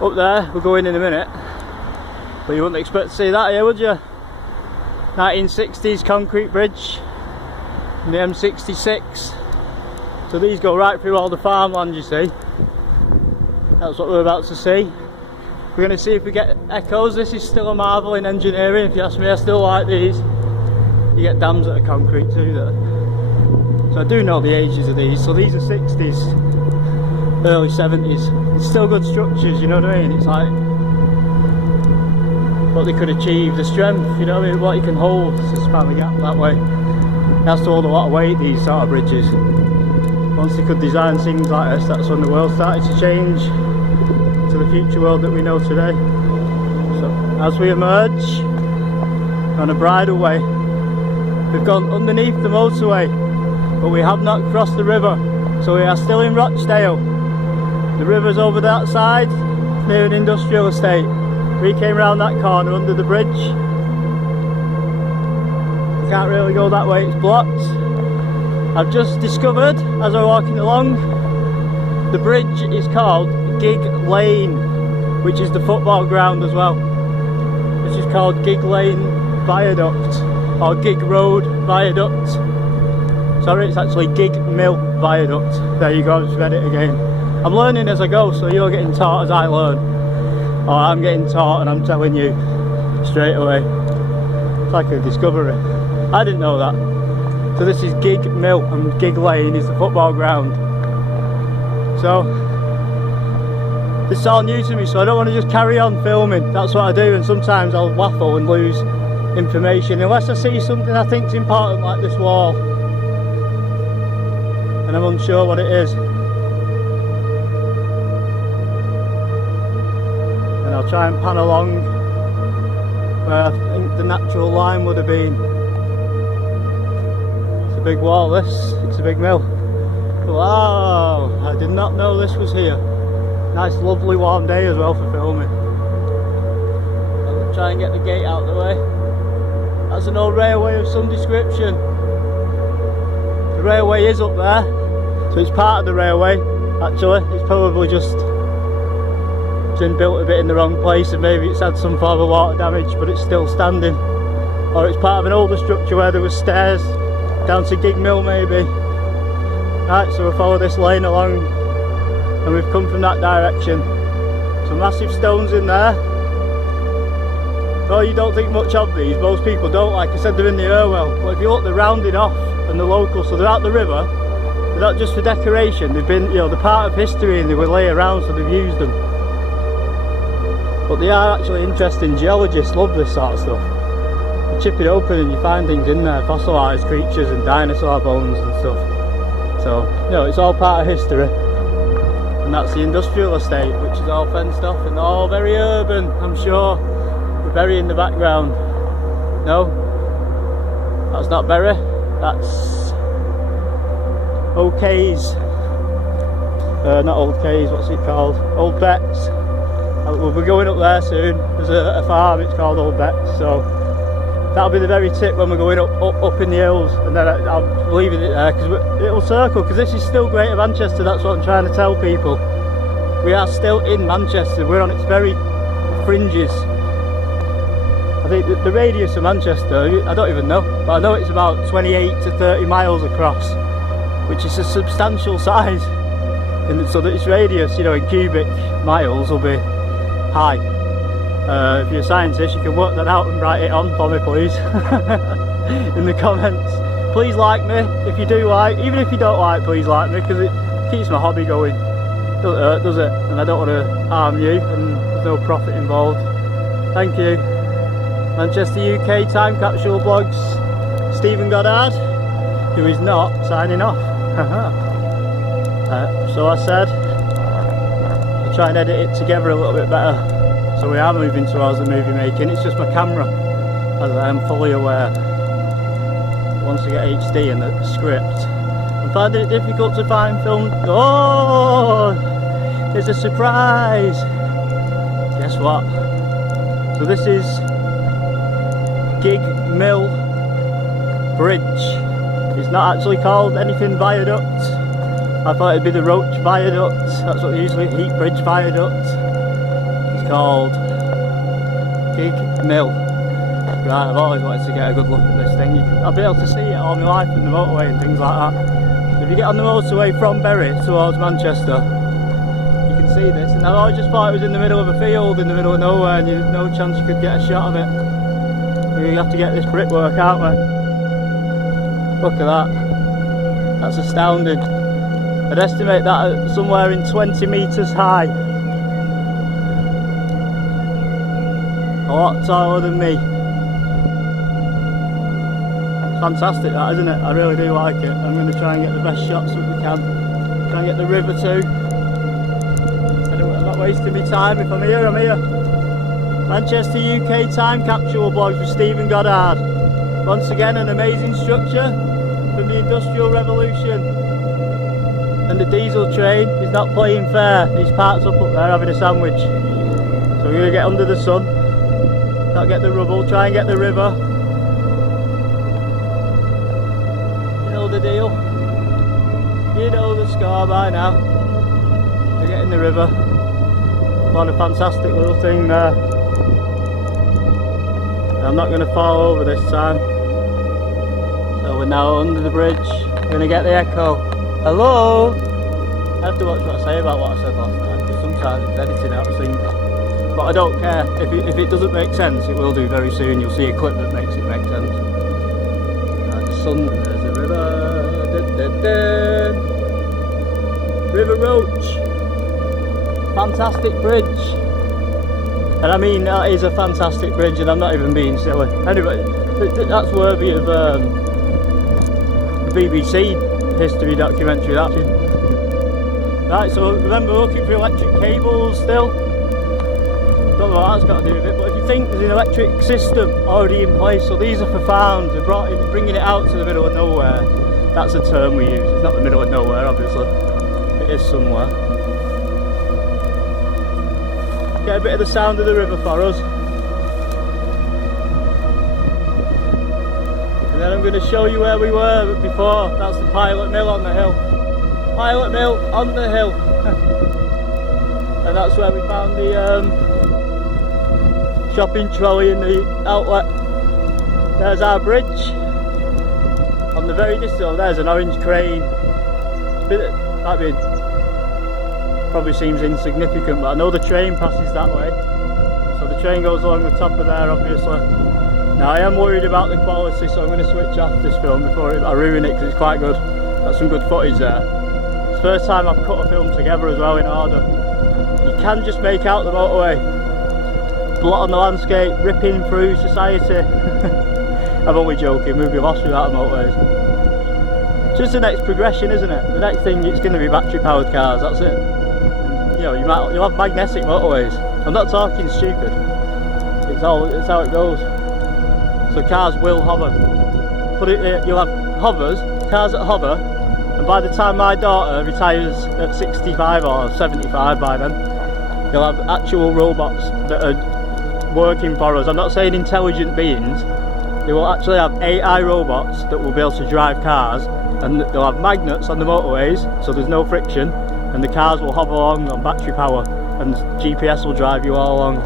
Up there, we're going in a minute. But you wouldn't expect to see that here, would you? 1960s concrete bridge. And the M66. So these go right through all the farmland, you see. That's what we're about to see. We're going to see if we get echoes. This is still a marvel in engineering, if you ask me. I still like these. You get dams that are concrete too there. So I do know the ages of these. So these are 60s, early 70s. It's still good structures, you know what I mean? It's like what they could achieve, the strength, you know what I mean? What you can hold to span the gap that way. It has to hold a lot of weight, these sort of bridges. Once they could design things like this, that's when the world started to change to the future world that we know today. So as we emerge on a bridleway, we've gone underneath the motorway, but we have not crossed the river, so we are still in Rochdale. The river's over that side, near an industrial estate. We came around that corner under the bridge. You can't really go that way, it's blocked. I've just discovered, as I'm walking along, the bridge is called Gigg Lane, which is the football ground as well. This is called Gigg Lane Viaduct, or Gigg Road Viaduct. Sorry, it's actually Gigg Mill Viaduct. There you go, I just read it again. I'm learning as I go, so you're getting taught as I learn. Or I'm getting taught and I'm telling you straight away. It's like a discovery. I didn't know that. So this is Gigg Mill and Gigg Lane is the football ground. So this is all new to me, so I don't want to just carry on filming. That's what I do, and sometimes I'll waffle and lose information unless I see something I think's important, like this wall, and I'm unsure what it is. And I'll try and pan along where I think the natural line would have been. It's a big wall, this. It's a big mill. Wow, I did not know this was here. Nice lovely warm day as well for filming. I'll try and get the gate out of the way. That's an old railway of some description. The railway is up there, so it's part of the railway actually. It's probably just been built a bit in the wrong place and maybe it's had some form of water damage, but it's still standing. Or it's part of an older structure where there was stairs down to Gigg Mill maybe. Right, so we'll follow this lane along and we've come from that direction. Some massive stones in there. Oh, you don't think much of these, most people don't. Like I said, they're in the Irwell, but if you look, they're rounded off and they're local, so they're out the river. They're not just for decoration, they've been, you know, they're part of history and they were lay around, so they've used them. But they are actually interesting. Geologists love this sort of stuff. You chip it open and you find things in there, fossilised creatures and dinosaur bones and stuff. So, you know, it's all part of history. And that's the industrial estate, which is all fenced off and all very urban, I'm sure. The Bury in the background. No, that's not Bury, that's Old Cays. Not Old Cays, what's it called? Old Becks. We'll be going up there soon. There's a farm, it's called Old Becks, so that'll be the very tip when we're going up in the hills, and then I'm leaving it there because it'll circle, because this is still Greater Manchester. That's what I'm trying to tell people. We are still in Manchester, we're on its very fringes. I think the radius of Manchester, I don't even know, but I know it's about 28 to 30 miles across, which is a substantial size. And so that its radius, you know, in cubic miles will be high. If you're a scientist, you can work that out and write it on for me, please, in the comments. Please like me if you do like. Even if you don't like, please like me, because it keeps my hobby going. It doesn't hurt, does it? And I don't want to harm you, and there's no profit involved. Thank you. Manchester UK Time Capsule Vlogs, Stephen Goddard, who is not signing off. So I said I'll try and edit it together a little bit better. So we are moving towards the movie making. It's just my camera, as I am fully aware. Once I get HD and the script, I'm finding it difficult to find film. Oh, there's a surprise. Guess what? So this is Gigg Mill Bridge. It's not actually called anything viaduct. I thought it'd be the Roach Viaduct. That's what they usually, Heat Bridge Viaduct. called Gigg Mill. Right, I've always wanted to get a good look at this thing. I've been able to see it all my life from the motorway and things like that. So if you get on the motorway from Bury towards Manchester, you can see this. And I always just thought it was in the middle of a field, in the middle of nowhere, and there's no chance you could get a shot of it. You have to get this brickwork, aren't we? Look at that. That's astounding. I'd estimate that at somewhere in 20 metres high. A lot taller than me. It's fantastic that, isn't it? I really do like it. I'm going to try and get the best shots that we can. Try and get the river too. I'm not wasting my time. If I'm here, I'm here. Manchester UK time capsule vlogs with Stephen Goddard. Once again, an amazing structure from the Industrial Revolution. And the diesel train is not playing fair. He's parked up there having a sandwich. So we're going to get under the sun, not get the rubble, try and get the river. You know the deal. You know the score by now. We're getting the river. What a fantastic little thing there. I'm not going to fall over this time. So we're now under the bridge. We're going to get the echo. Hello? I have to watch what I say about what I said last time, because sometimes it's editing out of sync. But I don't care. If it doesn't make sense, it will do very soon. You'll see a clip that makes it make sense. Right, the sun, there's the river. Dun, dun, dun. River Roach. Fantastic bridge. And I mean, that is a fantastic bridge, and I'm not even being silly. Anyway, that's worthy of the BBC history documentary, that. Right, so remember, we're looking for electric cables still. Don't know what that's got to do with it, but if you think there's an electric system already in place, so these are for farms, they're bringing it out to the middle of nowhere. That's a term we use. It's not the middle of nowhere, obviously. It is somewhere. Get a bit of the sound of the river for us. And then I'm going to show you where we were before. That's the pilot mill on the hill. Pilot mill on the hill. And that's where we found the shopping trolley in the outlet. There's our bridge. On the very distance, there's an orange crane. That mean, probably seems insignificant, but I know the train passes that way. So the train goes along the top of there, obviously. Now I am worried about the quality, so I'm going to switch off this film before I ruin it, because it's quite good. Got some good footage there. It's the first time I've cut a film together as well in order. You can just make out the motorway. Blot on the landscape, ripping through society. I'm only joking, we'll be lost without the motorways. It's just the next progression, isn't it? The next thing, it's going to be battery powered cars, that's it. You know, you'll have magnetic motorways. I'm not talking stupid. It's how it goes. So cars will hover. You'll have hovers, cars that hover, and by the time my daughter retires at 65 or 75 by then, you'll have actual robots that are working for us. I'm not saying intelligent beings. They will actually have AI robots that will be able to drive cars, and they'll have magnets on the motorways, so there's no friction, and the cars will hover along on battery power, and GPS will drive you all along,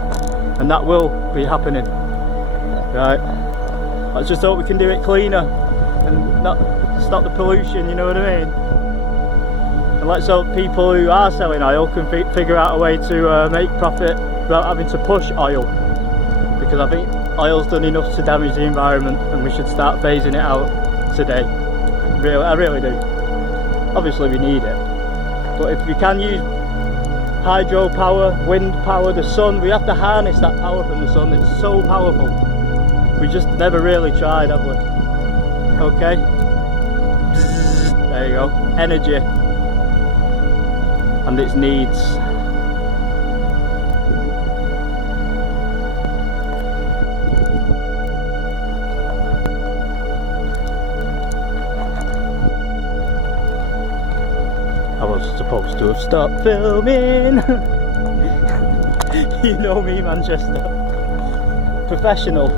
and that will be happening. Right, let's just hope we can do it cleaner and not stop the pollution, you know what I mean? And let's hope people who are selling oil can figure out a way to make profit without having to push oil, because I think oil's done enough to damage the environment, and we should start phasing it out today. I really do. Obviously we need it, but if we can use hydro power, wind power, the sun, we have to harness that power from the sun. It's so powerful. We just never really tried, have we? Okay. There you go. Energy and its needs. I was supposed to have stopped filming. You know me, Manchester. Professional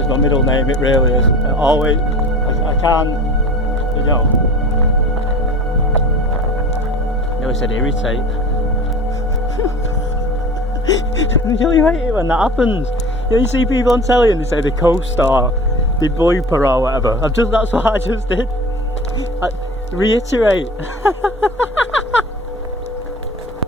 is my middle name, it really is. I can't, you know. I nearly said irritate. You know, you hate it when that happens. You know, you see people on telly and they say they coast or they blooper or whatever. That's what I just did. Reiterate.